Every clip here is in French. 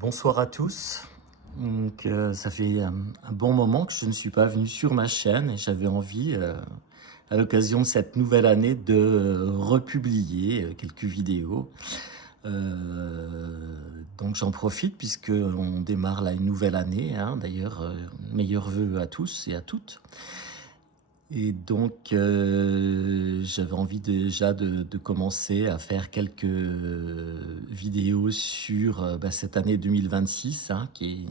Bonsoir à tous. Ça fait un bon moment que je ne suis pas venu sur ma chaîne et j'avais envie, à l'occasion de cette nouvelle année, de republier quelques vidéos. Donc j'en profite puisque on démarre là une nouvelle année, hein. D'ailleurs, meilleurs vœux à tous et à toutes. Et donc, j'avais envie déjà de commencer à faire quelques vidéos sur cette année 2026, hein, qui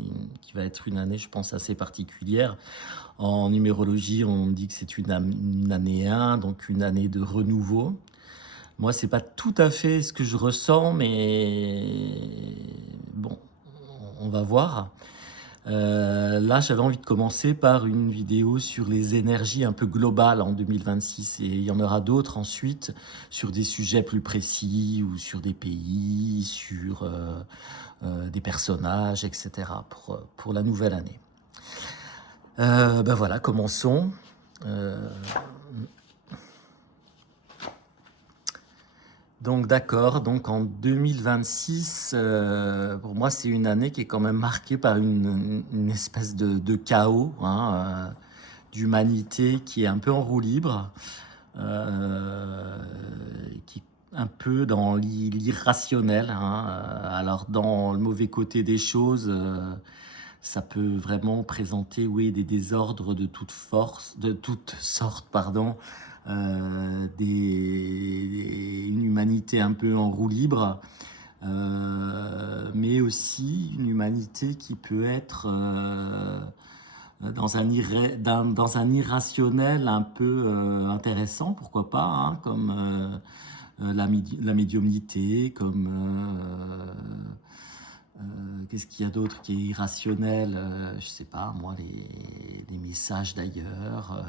va être une année, je pense, assez particulière. En numérologie, on dit que c'est une année 1, donc une année de renouveau. Moi, c'est pas tout à fait ce que je ressens, mais bon, on va voir. Là, j'avais envie de commencer par une vidéo sur les énergies un peu globales en 2026 et il y en aura d'autres ensuite sur des sujets plus précis ou sur des pays, sur des personnages, etc. pour la nouvelle année. Ben voilà, commençons. Euh, donc d'accord, donc en 2026, pour moi c'est une année qui est quand même marquée par une espèce de chaos, hein, d'humanité qui est un peu en roue libre, euh, qui est un peu dans l'irrationnel, hein. Alors dans le mauvais côté des choses, ça peut vraiment présenter, oui, des désordres de toute force, de toutes sortes, pardon, une humanité un peu en roue libre, mais aussi une humanité qui peut être dans un irrationnel un peu intéressant, pourquoi pas, hein, comme la médiumnité, comme qu'est-ce qu'il y a d'autre qui est irrationnel, je sais pas moi, les messages d'ailleurs,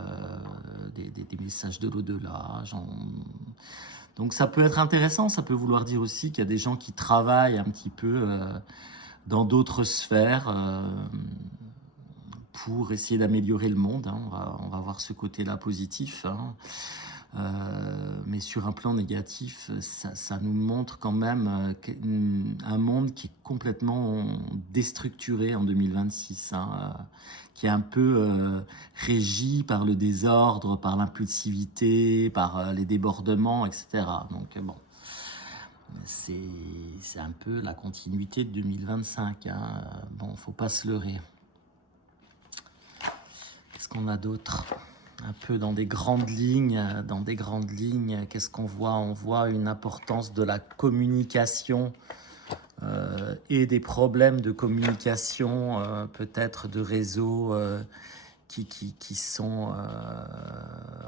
des messages de l'au-delà. Donc ça peut être intéressant, ça peut vouloir dire aussi qu'il y a des gens qui travaillent un petit peu dans d'autres sphères pour essayer d'améliorer le monde, hein. On va voir ce côté-là positif, hein. Mais sur un plan négatif, ça nous montre quand même un monde qui est complètement déstructuré en 2026, hein, qui est un peu régi par le désordre, par l'impulsivité, par les débordements, etc. Donc bon, c'est c'est un peu la continuité de 2025, hein. Bon, faut pas se leurrer. Qu'est-ce qu'on a d'autre? Un peu dans des grandes lignes, qu'est-ce qu'on voit? On voit une importance de la communication et des problèmes de communication, peut-être de réseaux qui sont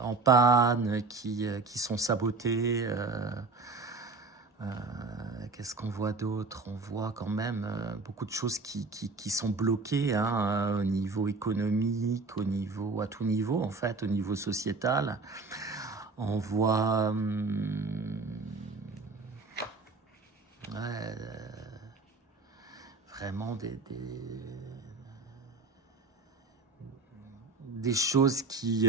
en panne, qui sont sabotés. Qu'est-ce qu'on voit d'autre? On voit quand même beaucoup de choses qui sont bloquées, hein, au niveau économique, à tout niveau en fait, au niveau sociétal. On voit ouais, vraiment des choses qui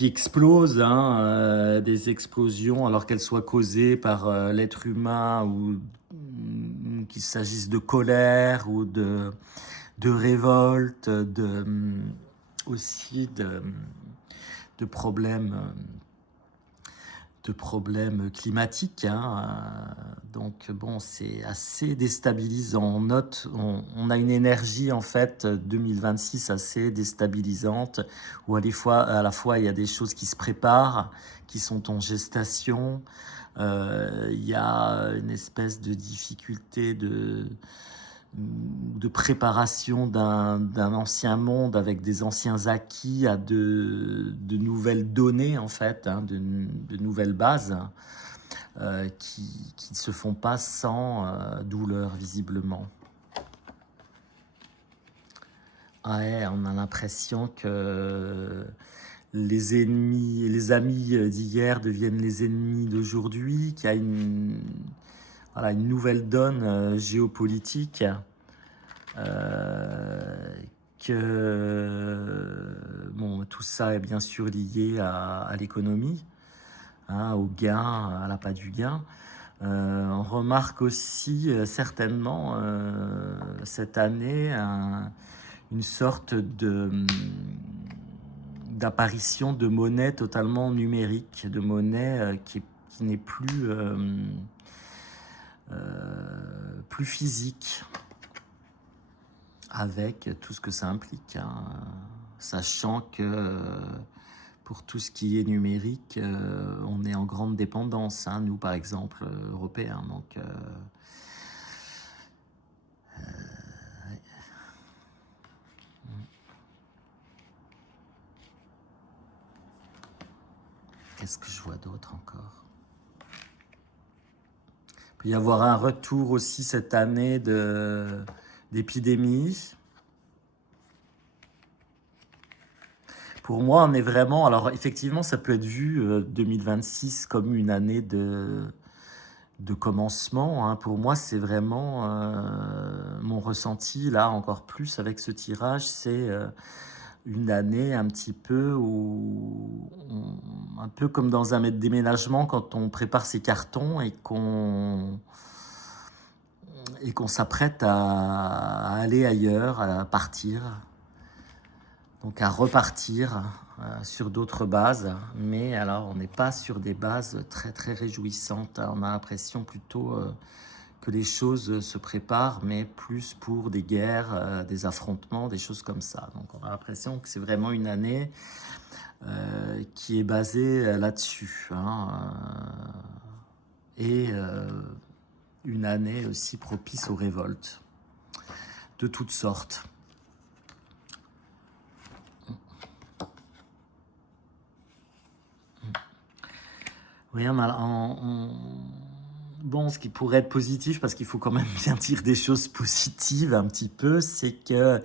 explosent, hein, des explosions, alors qu'elles soient causées par l'être humain ou qu'il s'agisse de colère ou de révolte, aussi de problèmes climatiques, hein. Donc bon, c'est assez déstabilisant. On a une énergie en fait 2026 assez déstabilisante, où à la fois il y a des choses qui se préparent, qui sont en gestation. Il y a une espèce de difficulté de préparation d'un ancien monde avec des anciens acquis à de nouvelles données en fait, hein, de nouvelles bases qui ne se font pas sans douleur visiblement. Ouais, on a l'impression que les amis d'hier deviennent les ennemis d'aujourd'hui, qu'il y a voilà, une nouvelle donne géopolitique, euh, bon, tout ça est bien sûr lié à l'économie, hein, au gain, à l'appât du gain. On remarque aussi certainement cette année une sorte d'apparition de monnaie totalement numérique, de monnaie qui n'est plus physique, avec tout ce que ça implique, hein. Sachant que pour tout ce qui est numérique, on est en grande dépendance, hein, nous par exemple, Européens. Donc, qu'est-ce que je vois d'autre encore? Il peut y avoir un retour aussi cette année d'épidémie. Pour moi, on est vraiment... Alors, effectivement, ça peut être vu 2026 comme une année de commencement, hein. Pour moi, c'est vraiment mon ressenti, là, encore plus avec ce tirage, c'est une année un petit peu un peu comme dans un déménagement, quand on prépare ses cartons et qu'on s'apprête à aller ailleurs, à partir. Donc à repartir sur d'autres bases, mais alors on n'est pas sur des bases très très réjouissantes. On a l'impression plutôt que les choses se préparent, mais plus pour des guerres, des affrontements, des choses comme ça. Donc on a l'impression que c'est vraiment une année qui est basée là-dessus, hein, et une année aussi propice aux révoltes de toutes sortes. Oui, bon, ce qui pourrait être positif, parce qu'il faut quand même bien dire des choses positives un petit peu, c'est que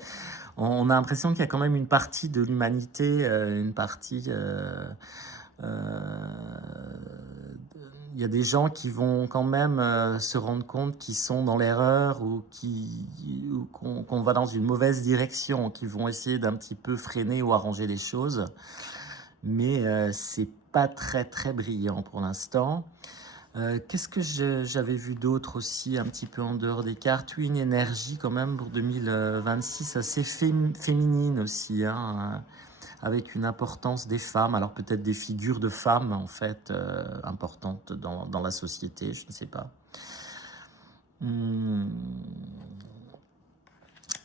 on a l'impression qu'il y a quand même une partie de l'humanité, une partie... il y a des gens qui vont quand même se rendre compte qu'ils sont dans l'erreur ou qu'on va dans une mauvaise direction, qui vont essayer d'un petit peu freiner ou arranger les choses. Mais c'est pas très très brillant pour l'instant. Qu'est-ce que j'avais vu d'autre aussi, un petit peu en dehors des cartes? Oui, une énergie quand même pour 2026 assez féminine aussi, hein, avec une importance des femmes, alors peut-être des figures de femmes en fait importantes dans la société, je ne sais pas. Hum,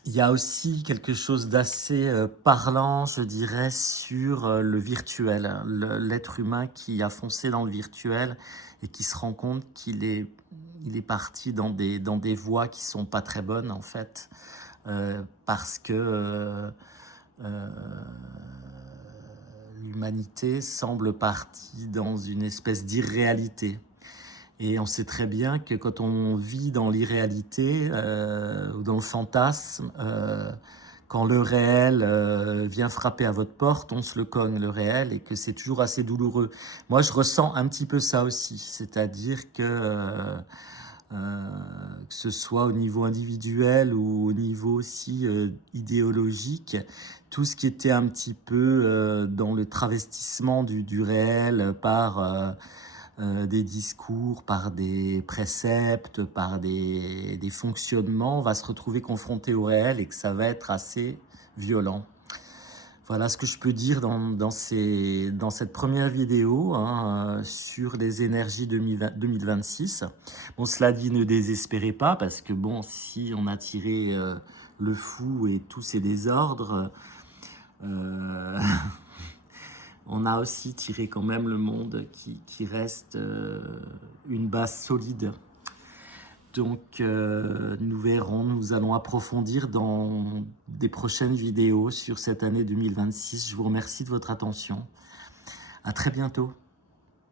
Il y a aussi quelque chose d'assez parlant, je dirais, sur le virtuel. L'être humain qui a foncé dans le virtuel et qui se rend compte il est parti dans des voies qui sont pas très bonnes, en fait, parce que euh, l'humanité semble partie dans une espèce d'irréalité. Et on sait très bien que quand on vit dans l'irréalité ou dans le fantasme, quand le réel vient frapper à votre porte, on se le cogne, le réel, et que c'est toujours assez douloureux. Moi, je ressens un petit peu ça aussi, c'est-à-dire que ce soit au niveau individuel ou au niveau aussi idéologique, tout ce qui était un petit peu dans le travestissement du réel par des discours, par des préceptes, par des fonctionnements, va se retrouver confronté au réel et que ça va être assez violent. Voilà ce que je peux dire dans cette première vidéo, hein, sur les énergies 2026. Bon, cela dit, ne désespérez pas, parce que bon, si on a tiré le fou et tous ses désordres, euh, on a aussi tiré quand même le monde qui reste une base solide. Donc nous verrons, nous allons approfondir dans des prochaines vidéos sur cette année 2026. Je vous remercie de votre attention. À très bientôt.